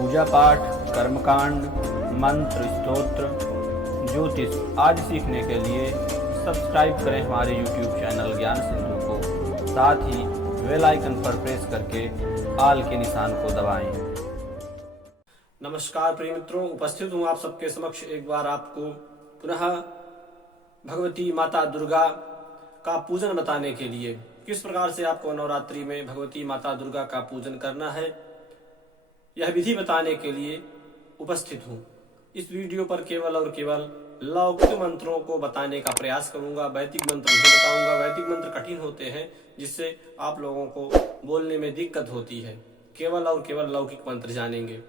पूजा पाठ, कर्मकांड, मंत्र, स्तोत्र, ज्योतिष आदि सीखने के लिए सब्सक्राइब करें हमारे YouTube चैनल ज्ञान सिंधु को। साथ ही बेल आइकन पर प्रेस करके आल के निशान को दबाएं। नमस्कार प्रिय मित्रों, उपस्थित हूँ आप सबके समक्ष एक बार आपको पुनः भगवती माता दुर्गा का पूजन बताने के लिए। किस प्रकार से आपको नवरात्रि में भगवती माता दुर्गा का पूजन करना है, यह विधि बताने के लिए उपस्थित हूँ। इस वीडियो पर केवल और केवल लौकिक मंत्रों को बताने का प्रयास करूंगा। वैदिक मंत्र नहीं बताऊंगा। वैदिक मंत्र कठिन होते हैं जिससे आप लोगों को बोलने में दिक्कत होती है। केवल और केवल लौकिक मंत्र जानेंगे।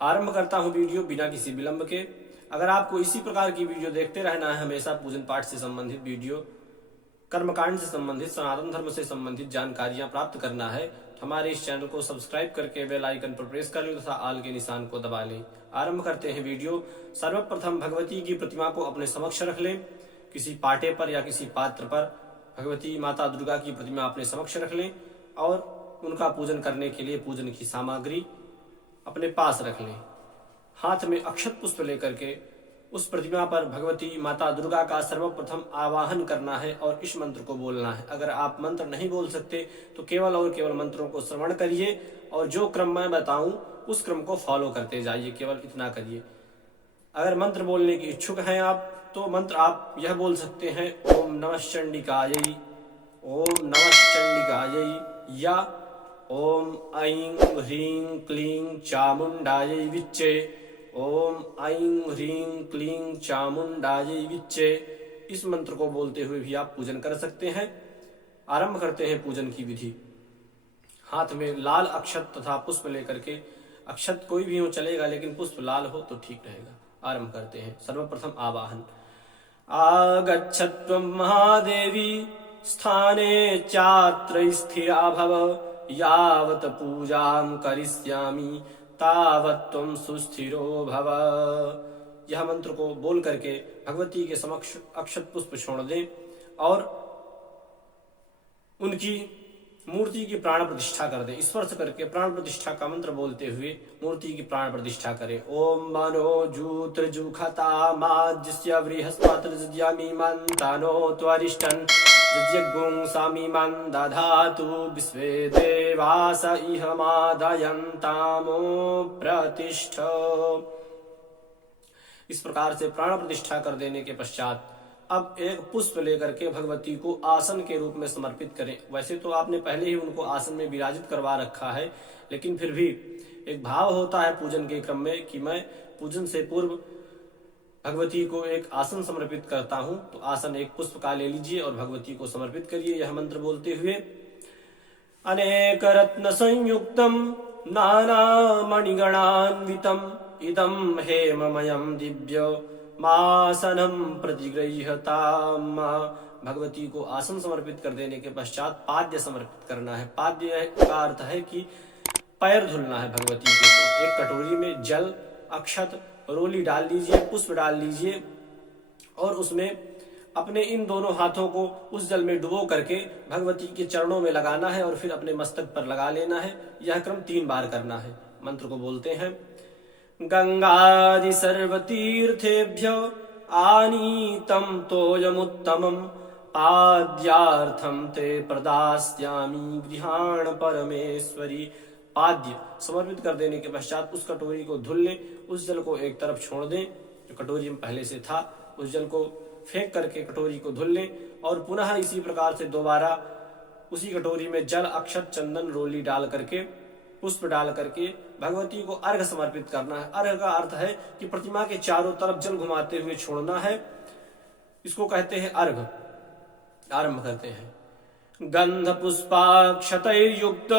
आरंभ करता हूं वीडियो बिना किसी विलंब के। अगर आपको इसी प्रकार की वीडियो देखते रहना है, हमेशा पूजन पाठ से संबंधित वीडियो, कर्मकांड से संबंधित, सनातन धर्म से संबंधित जानकारियां प्राप्त करना है, तो हमारे इस चैनल को सब्सक्राइब करके बेल आइकन पर प्रेस कर लें तथा आल के निशान को दबा लें। आरंभ करते हैं वीडियो। सर्वप्रथम भगवती की प्रतिमा को अपने समक्ष रख लें। किसी पाटे पर या किसी पात्र पर भगवती माता दुर्गा की प्रतिमा अपने समक्ष रख लें और उनका पूजन करने के लिए पूजन की सामग्री अपने पास रख लें। हाथ में अक्षत पुष्प लेकर के उस प्रतिमा पर भगवती माता दुर्गा का सर्वप्रथम आवाहन करना है और इस मंत्र को बोलना है। अगर आप मंत्र नहीं बोल सकते तो केवल और केवल मंत्रों को श्रवण करिए और जो क्रम मैं बताऊं उस क्रम को फॉलो करते जाइए। केवल इतना करिए। अगर मंत्र बोलने की इच्छुक हैं आप तो मंत्र आप यह बोल सकते हैं, ओम नमः चंडिकायै, ओम नमः चंडिकायै, या ओम ऐं ह्रीं क्लीं चामुंडायै विच्चे, ओम ऐं ह्रीं क्लीं चामुंडायै विच्चे। इस मंत्र को बोलते हुए भी आप पूजन कर सकते हैं। आरंभ करते हैं पूजन की विधि। हाथ में लाल अक्षत तथा पुष्प लेकर के, अक्षत कोई भी हो चलेगा लेकिन पुष्प लाल हो तो ठीक रहेगा। आरंभ करते हैं। सर्वप्रथम आवाहन। आगच्छत्वं महादेवी स्थाने चात्र स्थिरा भव, यावत् पूजां करिष्यामि तावत् त्वं सुस्थिरो भव। यह मंत्र को बोल करके भगवती के समक्ष अक्षत पुष्प छोड़ दें और उनकी मूर्ति की प्राण प्रतिष्ठा कर दें। स्पर्श करके प्राण प्रतिष्ठा का मंत्र बोलते हुए मूर्ति की प्राण प्रतिष्ठा करें। ओम मनो जूत्रजुखता माज्यस्य बृहस्पतिर्यमी मंतानो त्वरिष्ठन् यज्ञं सामीमं दधातु विश्वे देवास इह मादयन्तामो प्रतिष्ठ। इस प्रकार से प्राण प्रतिष्ठा कर देने के पश्चात अब एक पुष्प लेकर के भगवती को आसन के रूप में समर्पित करें। वैसे तो आपने पहले ही उनको आसन में विराजित करवा रखा है, लेकिन फिर भी एक भाव होता है पूजन के क्रम में कि मैं पूजन से पूर्व भगवती को एक आसन समर्पित करता हूं। तो आसन एक पुष्प का ले लीजिए और भगवती को समर्पित करिए यह मंत्र बोलते हुए। अनेक रत्न संयुक्तम नाना मणिगणान्वितम इदं हेममयं दिव्य मासनम प्रतिगृह्यताम। भगवती को आसन समर्पित कर देने के पश्चात पाद्य समर्पित करना है। पाद्य का अर्थ है कि पैर धुलना है भगवती के। तो एक कटोरी में जल, अक्षत, रोली डाल लीजिए, पुष्प डाल लीजिए और उसमें अपने इन दोनों हाथों को उस जल में डुबो करके भगवती के चरणों में लगाना है और फिर अपने मस्तक पर लगा लेना है। यह क्रम 3 बार करना है। मंत्र को बोलते हैं। गंगादि सर्वतीर्थेभ्यो आनीतं तोयमुत्तमं पाद्यार्थं ते प्रदास्यामि गृहाण परमेश्वरी। पाद्य समर्पित कर देने के पश्चात उस कटोरी को धुल लें। उस जल को एक तरफ छोड़ दें जो कटोरी में पहले से था। उस जल को फेंक करके कटोरी को धुल लें और पुनः इसी प्रकार से दोबारा उसी कटोरी में जल, अक्षत, चंदन, रोली डाल करके, पुष्प डाल करके भगवती को अर्घ समर्पित करना है। अर्घ का अर्थ है कि प्रतिमा के चारों तरफ जल घुमाते हुए छोड़ना है। इसको कहते हैं अर्घ। आरंभ करते हैं। गंध पुष्पाक्षतैर्युक्त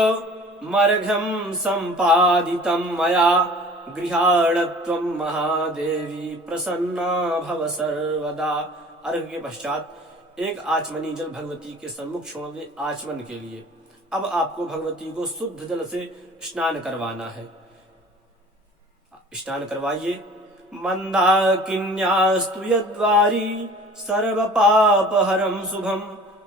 मर्घ्यं संपादितं मया गृहाणत्वं महादेवी प्रसन्ना भव सर्वदा। अर्घ के पश्चात एक आचमनी जल भगवती के सम्मुख छोड़ दें आचमन के लिए। अब आपको भगवती को शुद्ध जल से स्नान करवाना है। स्नान करवाइए। मंदाकिन्यास्तु यद्वारी सर्व पापहरं शुभम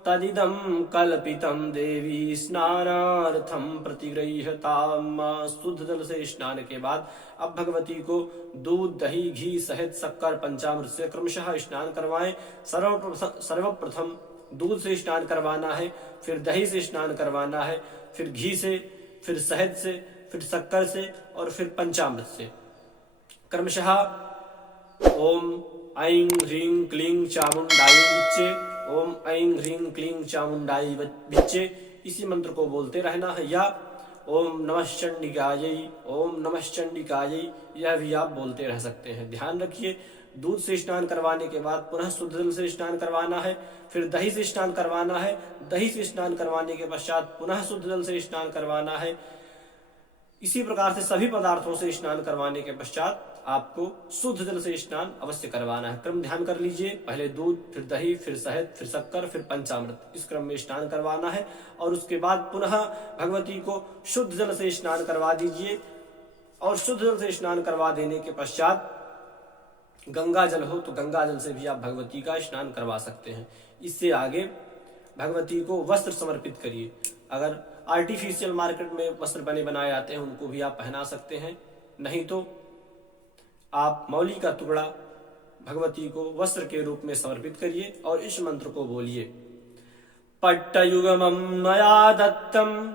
तदिदं कल्पितं देवी स्नानार्थं प्रतिगृह्यताम्। शुद्ध जल से स्नान के बाद अब भगवती को दूध, दही, घी सहित शक्कर, पंचामृत से क्रमशः स्नान करवाएं। सर्वप्रथम दूध से स्नान करवाना है, फिर दही से स्नान करवाना है, फिर घी से, फिर शहद से, फिर शक्कर से और फिर पंचामृत से। क्रमशः ओम ऐं ह्रीं क्लीं चामुंडाई विच्चे, ओम ऐं ह्रीं क्लीं चामुंडाई विच्चे, इसी मंत्र को बोलते रहना है। या ओम नमः चंडिकायै, ओम नमः चंडिकायै, यह भी आप बोलते रह सकते हैं। ध्यान रखिए, दूध से स्नान करवाने के बाद पुनः शुद्ध जल से स्नान करवाना है, फिर दही से स्नान करवाना है, दही से स्नान करवाने के पश्चात पुनः शुद्ध जल से स्नान करवाना है। इसी प्रकार से सभी पदार्थों से स्नान करवाने के पश्चात आपको शुद्ध जल से स्नान अवश्य करवाना है। क्रम ध्यान कर लीजिए, पहले दूध, फिर दही, फिर शहद, फिर शक्कर, फिर पंचामृत, इस क्रम में स्नान करवाना है। और उसके बाद पुनः भगवती को शुद्ध जल से स्नान करवा दीजिए। और शुद्ध जल से स्नान करवा देने के पश्चात गंगा जल हो तो गंगा जल से भी आप भगवती का स्नान करवा सकते हैं। इससे आगे भगवती को वस्त्र समर्पित करिए। अगर आर्टिफिशियल मार्केट में वस्त्र बने बनाए आते हैं उनको भी आप पहना सकते हैं, नहीं तो आप मौली का टुकड़ा भगवती को वस्त्र के रूप में समर्पित करिए और इस मंत्र को बोलिए। पट्टयुगमं मया दत्तं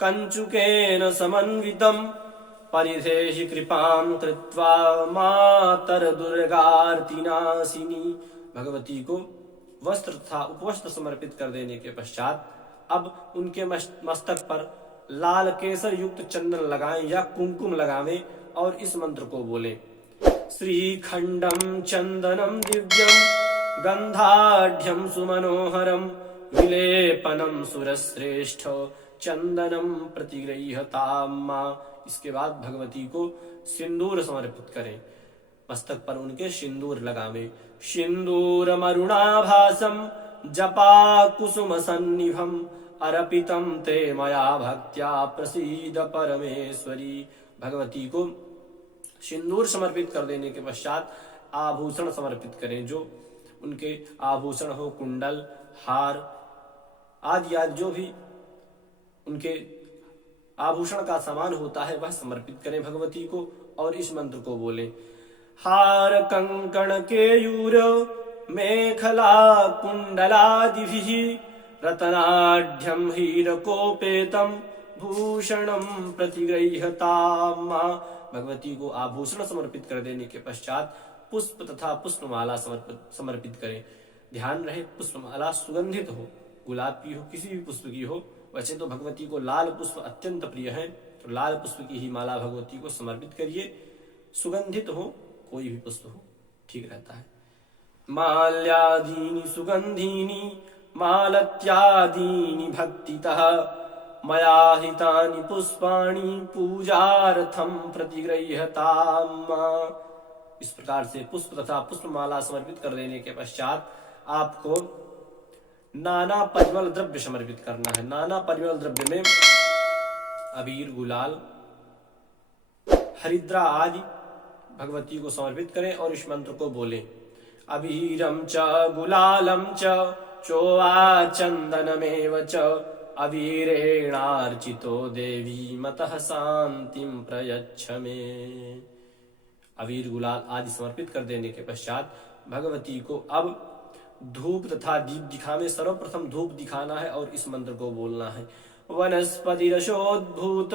कंचुकेन समन्वितं, परिधेहि कृपां कृत्वा मातर दुर्गार्तिनाशिनी। भगवती को वस्त्र तथा उपवस्त्र समर्पित कर देने के पश्चात अब उनके मस्तक पर लाल केसर युक्त चंदन लगाएं या कुमकुम लगावें और इस मंत्र को बोलें। श्रीखंडम चंदनम दिव्यम गंधाढ्यम सुमनोहरम, विलेपनम सुरश्रेष्ठ चंदनम प्रतिगृह्यताम्। इसके बाद भगवती को सिंदूर समर्पित करें, मस्तक पर उनके सिंदूर लगावें। सिंदूरमरुणाभासम जपा कुसुम सन्निभम, अर्पितम ते मया भक्त्या प्रसीद परमेश्वरी। भगवती को सिंदूर समर्पित कर देने के पश्चात आभूषण समर्पित करें, जो उनके आभूषण हो, कुंडल, हार आदि आदि जो भी उनके आभूषण का सामान होता है वह समर्पित करें भगवती को और इस मंत्र को बोलें। हार कंकण केयूर मेखला कुंडलादिभिः, रतनाढ्यम हीरकोपेतम भूषणम प्रतिगृह्यताम्। भगवती को आभूषण समर्पित कर देने के पश्चात पुष्प तथा पुष्पमाला समर्पित करें। ध्यान रहे, पुष्पमाला सुगंधित हो, गुलाब की हो, किसी भी पुष्प की हो। वैसे तो भगवती को लाल पुष्प अत्यंत प्रिय है, तो लाल पुष्प की ही माला भगवती को समर्पित करिए। सुगंधित हो, कोई भी पुष्प हो, ठीक रहता है। माल्यादीनि सुगंधीनि मालत्यादीनि भक्तितः, मया हितानि पुष्पाणि पूजार्थं प्रतिगृह्यताम्। इस प्रकार से पुष्प तथा पुष्पमाला समर्पित कर देने के पश्चात आपको नाना परिमल द्रव्य समर्पित करना है। नाना परिमल द्रव्य में अबीर, गुलाल, हरिद्रा आदि भगवती को समर्पित करें और इस मंत्र को बोलें। अबीरम च गुलालम च चोआ चंदनमेव च, अबीरेणार्चितो देवी मतः शांतिं प्रयच्छ मे। अबीर, गुलाल आदि समर्पित कर देने के पश्चात भगवती को अब धूप तथा दीप दिखावे। सर्वप्रथम धूप दिखाना है और इस मंत्र को बोलना है। वनस्पति रसोद्भूत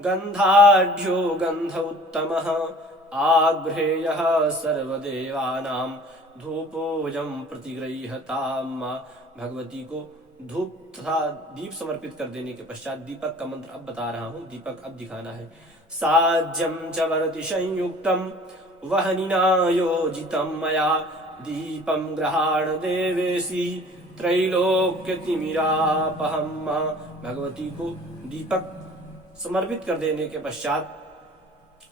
गंधाढ्यो गंध उत्तमः, आग्रेयः सर्वदेवानां धूपोऽयं प्रतिगृह्यताम्। भगवती को धूप तथा दीप समर्पित कर देने के पश्चात दीपक का मंत्र अब बता रहा हूं, दीपक अब दिखाना है। साज्यं च वरति संयुक्तं वहनिना योजितं मया, दीपं गृहाण देवेशी त्रैलोक्यतिमिरापहम्। भगवती को दीपक समर्पित कर देने के पश्चात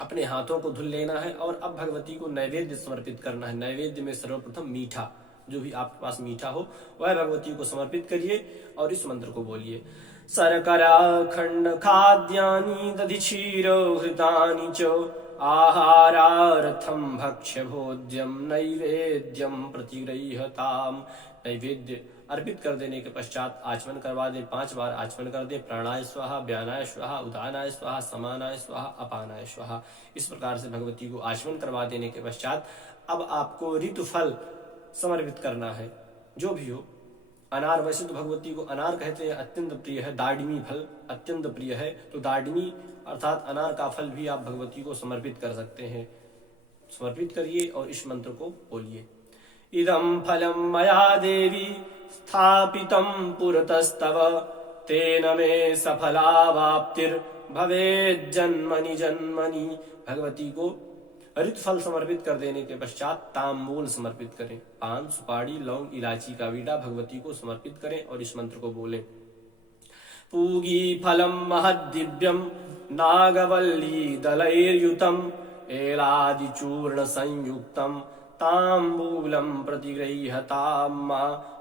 अपने हाथों को धुल लेना है और अब भगवती को नैवेद्य समर्पित करना है। नैवेद्य में सर्वप्रथम मीठा, जो भी आपके पास मीठा हो वह भगवती को समर्पित करिए और इस मंत्र को बोलिए। शर्करा खंड खाद्यानि दधि क्षीर घृतानि च, आहारार्थं भक्ष्य भोज्यं नैवेद्यं प्रतिगृह्यताम्। नैवेद्य अर्पित कर देने के पश्चात आचमन करवा दें। 5 बार आचमन कर दें। प्राणाय स्वाहा, व्यानाय स्वाहा, उदानाय स्वाहा, समानाय स्वाहा, अपानाय स्वाहा। इस प्रकार से भगवती को आचमन करवा देने के पश्चात अब आपको ऋतुफल समर्पित करना है। जो भी हो, अनार, वैसे तो भगवती को अनार कहते हैं, अत्यंत प्रिय है। दाडिमी फल अत्यंत प्रिय है, तो दाडिमी अर्थात अनार का फल भी आप भगवती को समर्पित कर सकते हैं। समर्पित करिए और इस मंत्र को बोलिए। इदं फलं मया देवी स्थापितं पुरतस्तव, तेन मे सफलावाप्तिर्भवेत् जन्मनि जन्मनि। भगवती को ऋतुफल समर्पित कर देने के पश्चात तांबूल समर्पित करें। पान, सुपारी, लौंग, इलायची का बीड़ा भगवती को समर्पित करें और इस मंत्र को बोलें। पूगी फलम महद्दिव्यम नागवल्ली दलैर्युतम, एलादि चूर्ण संयुक्तम तांबूलम प्रतिगृह्यताम्।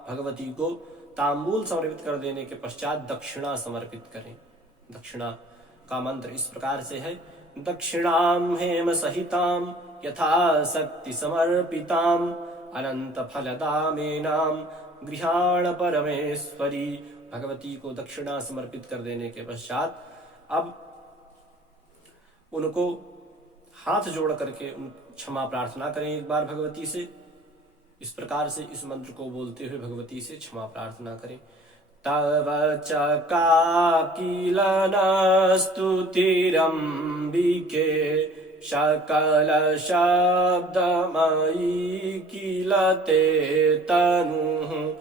भगवती को तांबूल समर्पित कर देने के पश्चात दक्षिणा समर्पित करें। दक्षिणा का मंत्र इस प्रकार से है। दक्षिणां हेम सहितां यथा शक्ति समर्पितां, अनंत फलदामेनां गृहाण परमेश्वरी। भगवती को दक्षिणा समर्पित कर देने के पश्चात अब उनको हाथ जोड़ करके क्षमा प्रार्थना करें एक बार भगवती से। इस प्रकार से इस मंत्र को बोलते हुए भगवती से क्षमा प्रार्थना करें। तव च काकिलन स्तुतिरम्बिके, सकल शब्दमयी किल ते तनुः,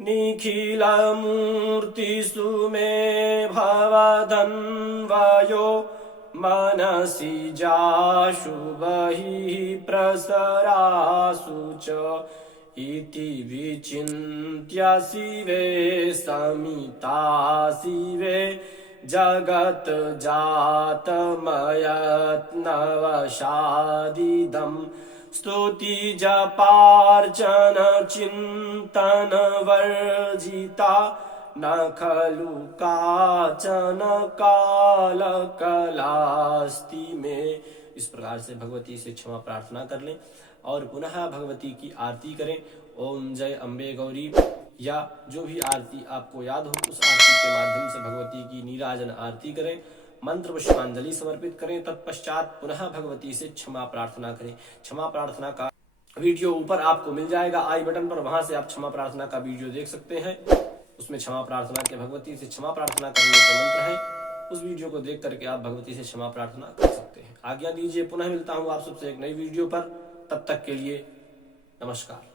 निखिल मूर्तिषु मे भवधन्वयो, मनसि जाशु बहिः प्रसरासु च, इति विचिन्त्य शिवे समिता शिवे जगत् जातमयत्नवशादिदं, स्तुति जपार्चन चिन्तन वर्जिता, न खलु काचन काल कलास्ति में। इस प्रकार से भगवती से क्षमा प्रार्थना कर लें और पुनः भगवती की आरती करें। ओम जय अम्बे गौरी, या जो भी आरती आपको याद हो उस आरती के माध्यम से भगवती की नीराजन आरती करें। मंत्र पुष्पांजलि समर्पित करें। तत्पश्चात पुनः भगवती से क्षमा प्रार्थना करें। क्षमा प्रार्थना का वीडियो ऊपर आपको मिल जाएगा आई बटन पर, वहां से आप क्षमा प्रार्थना का वीडियो देख सकते हैं। उसमें क्षमा प्रार्थना के भगवती से क्षमा प्रार्थना करने के मंत्र है। उस वीडियो को देख करके आप भगवती से क्षमा प्रार्थना कर सकते हैं। आज्ञा दीजिए, पुनः मिलता हूं आप सबसे एक नई वीडियो पर। तब तक के लिए नमस्कार।